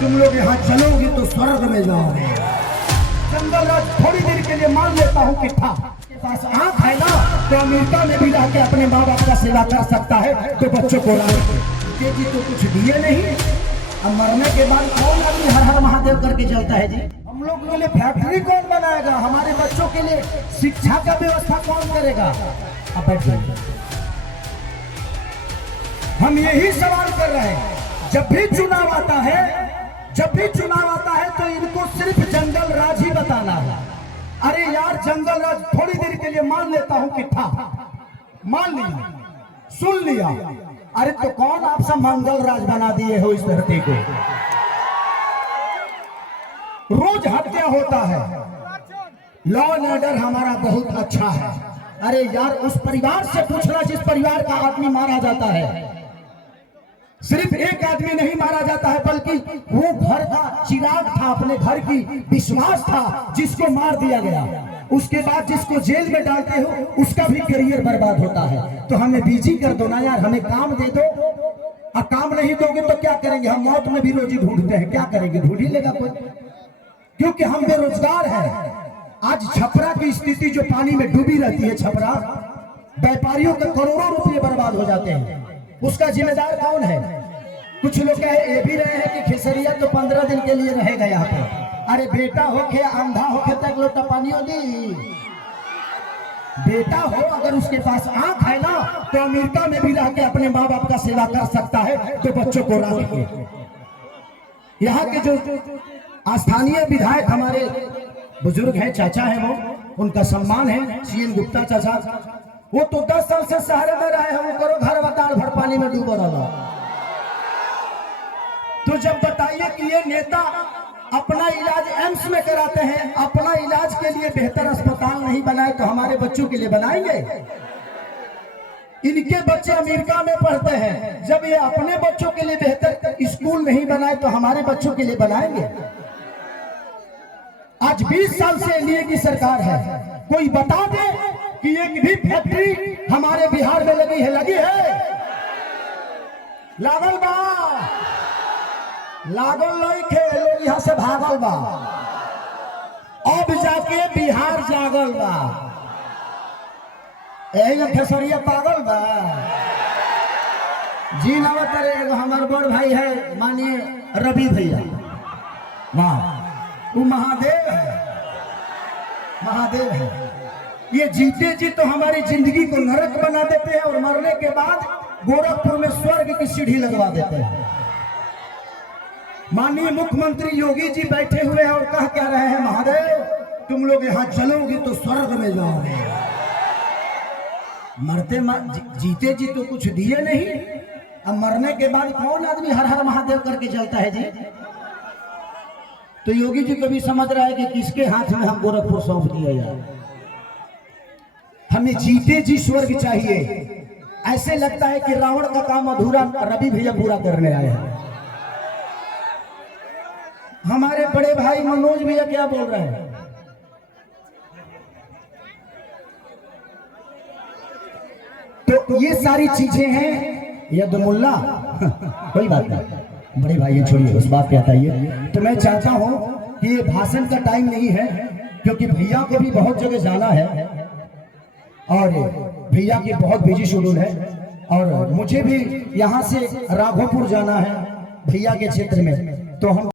तुम लोग यहाँ चलोगे तो स्वर्ग में जाओगे। जंगल राज थोड़ी देर के लिए मान लेता हूँ कि था पास आंख है ना, तो अमेरिका में भी रह के अपने माँ बाप का सेवा कर सकता है, तो बच्चों को जी तो कुछ दिए नहीं। अब मरने के बाद कौन आदमी हर हर महादेव करके चलता है जी? हम लोग के लिए फैक्ट्री कौन बनाएगा? हमारे बच्चों के लिए शिक्षा का व्यवस्था कौन करेगा? अब बैठ जाइए। हम यही सवाल कर रहे हैं। जब भी चुनाव आता है तो इनको सिर्फ जंगल राज ही बताना है। अरे यार, जंगल राज थोड़ी देर के लिए मान लेता हूं कि था, मान लिया, सुन लिया। अरे तो कौन आप सब मंगल राज बना दिए हो इस धरती को? रोज हत्या होता है, लॉ एंड ऑर्डर हमारा बहुत अच्छा है। अरे यार, उस परिवार से पूछना जिस परिवार का आदमी मारा जाता है। सिर्फ एक आदमी नहीं मारा जाता है, बल्कि वो घर का चिराग था, अपने घर की विश्वास था, जिसको मार दिया गया। उसके बाद जिसको जेल में डालते हो उसका भी करियर बर्बाद होता है। तो हमें बिजी कर दो ना यार, हमें काम दे दो। और काम नहीं दोगे तो क्या करेंगे? हम मौत में भी रोजी ढूंढते हैं, क्या करेंगे? ढूंढ ही लेगा कोई, क्योंकि हम बेरोजगार हैं। आज छपरा की स्थिति जो पानी में डूबी रहती है, छपरा व्यापारियों के करोड़ों रुपये बर्बाद हो जाते हैं। उसका जिम्मेदार कौन है? कुछ लोग ये भी रहे हैं कि खेसरिया तो 15 दिन के लिए रहेगा यहाँ पे। अरे बेटा होके अंधा होके तक लोटा पानियों दी। बेटा हो अगर उसके पास आंख है ना, तो अमेरिका में भी रह के अपने माँ बाप का सेवा कर सकता है, तो बच्चों को राखेंगे। यहाँ के जो स्थानीय विधायक हमारे बुजुर्ग हैं, चाचा हैं, वो उनका सम्मान है, सीएन गुप्ता चाचा। वो तो 10 साल से शहर में रहे हैं, वो करो घर बताल भर पानी में डूबा रहा। तो जब बताइए कि ये नेता अपना इलाज एम्स में कराते हैं, अपना इलाज के लिए बेहतर अस्पताल नहीं बनाए, तो हमारे बच्चों के लिए बनाएंगे? इनके बच्चे अमेरिका में पढ़ते हैं, जब ये अपने बच्चों के लिए बेहतर स्कूल नहीं बनाए, तो हमारे बच्चों के लिए बनाएंगे? आज 20 साल से एनडीए की सरकार है, कोई बता दे कि एक भी फैक्ट्री हमारे बिहार में लगी है? लगी है? लागल बा? लागल नहीं खे, लोग यहाँ से भागल बा। अब जाके बिहार जागल बा। यही खेसरिया पागल बा जी। नवतर एगो हमार बड़ भाई है, मानिए रवि भैया, वाह, वो महादेव है, महादेव है। ये जीते जी तो हमारी जिंदगी को नरक बना देते हैं, और मरने के बाद गोरखपुर में स्वर्ग की सीढ़ी लगवा देते हैं। माननीय मुख्यमंत्री योगी जी बैठे हुए हैं और कह क्या रहे हैं? महादेव, तुम लोग यहाँ चलोगे तो स्वर्ग में जाओगे। मरते जीते जी तो कुछ दिए नहीं, अब मरने के बाद कौन आदमी हर हर महादेव करके चलता है जी? तो योगी जी कभी समझ रहा है कि किसके हाथ में हम गोरखपुर सौंप दिया यार? हमें जीते जी स्वर्ग चाहिए। ऐसे लगता है कि रावण का काम अधूरा रवि भैया पूरा करने आए हैं। हमारे बड़े भाई मनोज भैया क्या बोल रहे हैं? तो ये सारी चीजें हैं। यदुमुल्ला कोई बात नहीं, बड़े भाई छोड़िए, उस बात पे आइए। तो मैं चाहता हूं कि ये भाषण का टाइम नहीं है, क्योंकि भैया को भी बहुत जगह जाना है और भैया की बहुत बिजी शेड्यूल है, और मुझे भी यहाँ से राघोपुर जाना है भैया के क्षेत्र में। तो हम